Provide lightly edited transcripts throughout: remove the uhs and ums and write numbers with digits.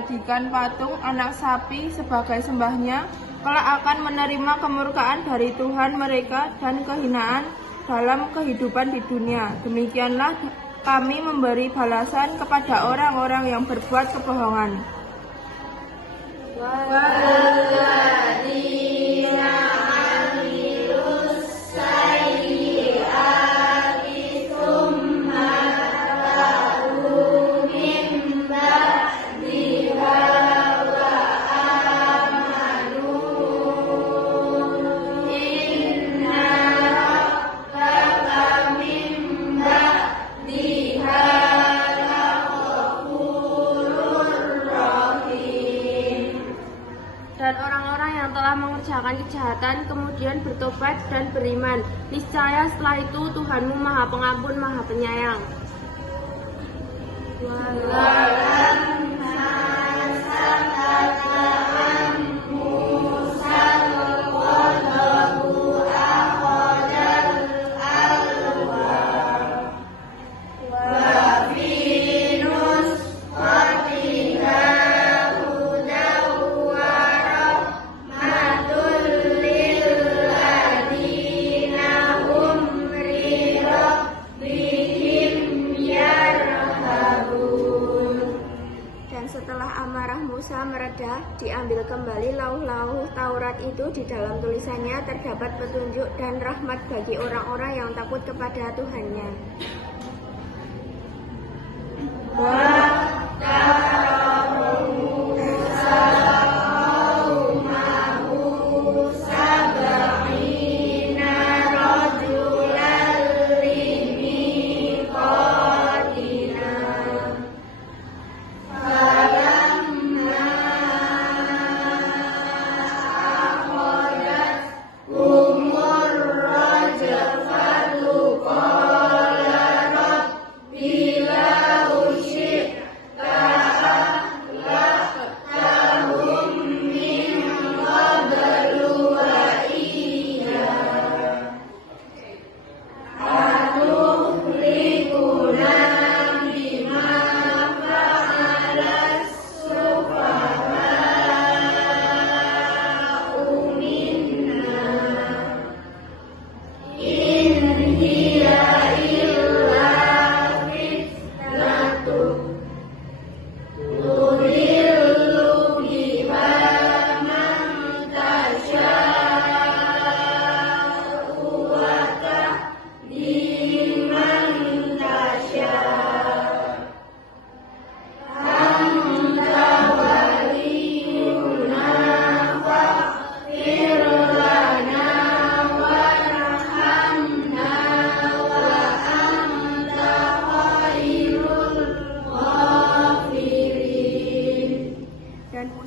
menjadikan patung anak sapi sebagai sembahnya, kelak akan menerima kemurkaan dari Tuhan mereka dan kehinaan dalam kehidupan di dunia. Demikianlah kami memberi balasan kepada orang-orang yang berbuat kebohongan. Dan orang-orang yang telah mengerjakan kejahatan kemudian bertobat dan beriman, niscaya setelah itu Tuhanmu Maha Pengampun, Maha Penyayang. Setelah amarah Musa mereda, diambil kembali lauh-lauh Taurat itu. Di dalam tulisannya terdapat petunjuk dan rahmat bagi orang-orang yang takut kepada Tuhannya.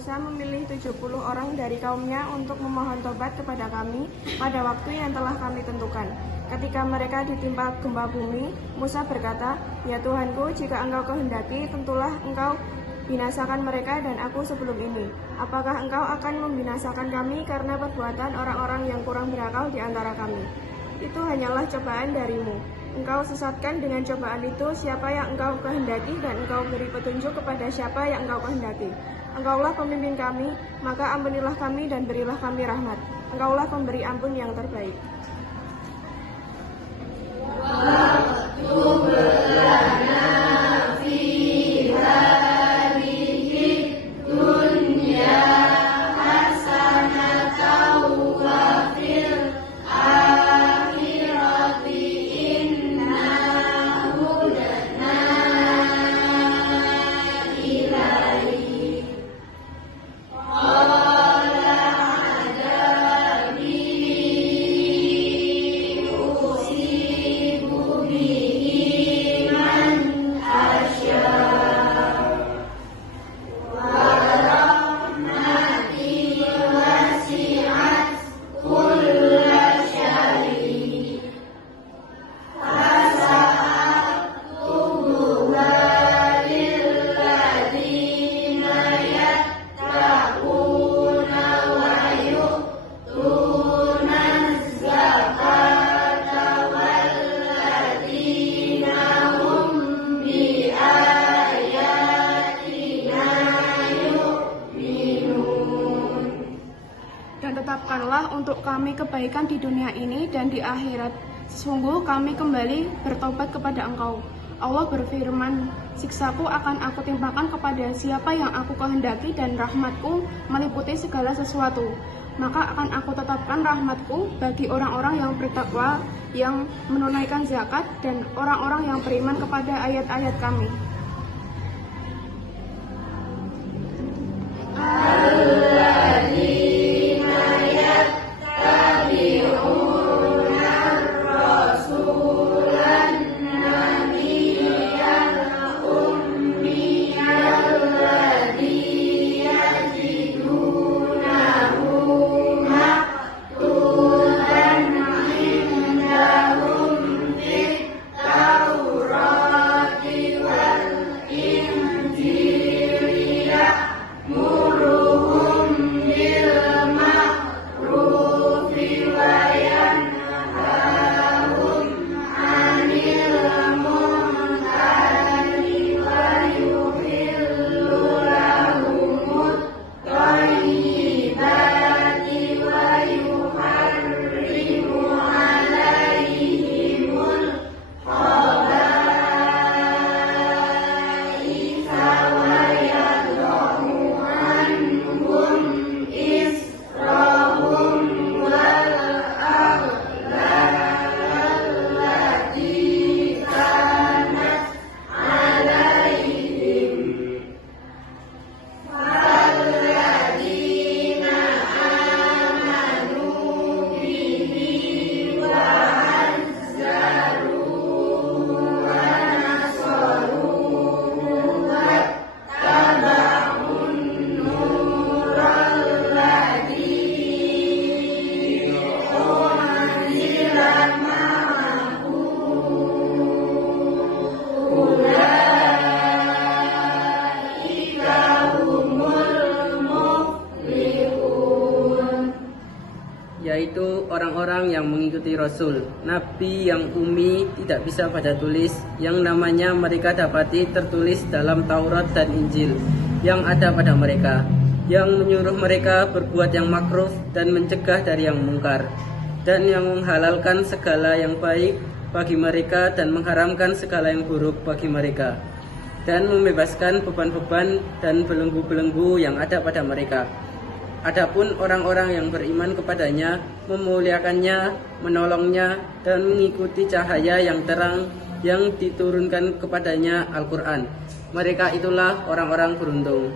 Musa memilih 70 orang dari kaumnya untuk memohon tobat kepada kami pada waktu yang telah kami tentukan. Ketika mereka ditimpa gempa bumi, Musa berkata, "Ya Tuhanku, jika engkau kehendaki, tentulah engkau binasakan mereka dan aku sebelum ini. Apakah engkau akan membinasakan kami karena perbuatan orang-orang yang kurang berakal di antara kami? Itu hanyalah cobaan darimu. Engkau sesatkan dengan cobaan itu siapa yang engkau kehendaki dan engkau beri petunjuk kepada siapa yang engkau kehendaki. Engkaulah pemimpin kami, maka ampunilah kami dan berilah kami rahmat. Engkaulah pemberi ampun yang terbaik." kami kebaikan di dunia ini dan di akhirat. Sungguh kami kembali bertobat kepada Engkau. Allah berfirman, siksaku akan aku timpakan kepada siapa yang aku kehendaki dan rahmatku meliputi segala sesuatu. Maka akan aku tetapkan rahmatku bagi orang-orang yang bertakwa, yang menunaikan zakat, dan orang-orang yang beriman kepada ayat-ayat kami. Yaitu orang-orang yang mengikuti Rasul, Nabi yang ummi, tidak bisa baca tulis, yang namanya mereka dapati tertulis dalam Taurat dan Injil yang ada pada mereka, yang menyuruh mereka berbuat yang makruh dan mencegah dari yang mungkar, dan yang menghalalkan segala yang baik bagi mereka dan mengharamkan segala yang buruk bagi mereka, dan membebaskan beban-beban dan belenggu-belenggu yang ada pada mereka. Adapun orang-orang yang beriman kepadanya, memuliakannya, menolongnya, dan mengikuti cahaya yang terang yang diturunkan kepadanya Al-Quran. Mereka itulah orang-orang beruntung.